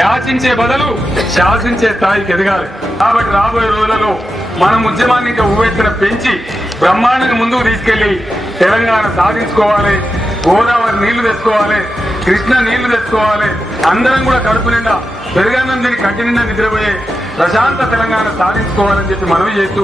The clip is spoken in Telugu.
యాచించే బదులు శాసించే స్థాయికి ఎదగాలి. కాబట్టి రాబోయే రోజులలో మనం ఉద్యమాన్ని ఇంకా ఉవ్వెత్తున పెంచి బ్రహ్మాండంగా ముందుకు తీసుకెళ్లి తెలంగాణ సాధించుకోవాలి. గోదావరి నీళ్లు తెచ్చుకోవాలి, కృష్ణ నీళ్లు తెచ్చుకోవాలి. అందరం కూడా కడుపు నిండా పెరుగన్నం తిని కంటి నిండా నిద్రపోయే ప్రశాంత తెలంగాణ సాధించుకోవాలని చెప్పి మనవి చేస్తూ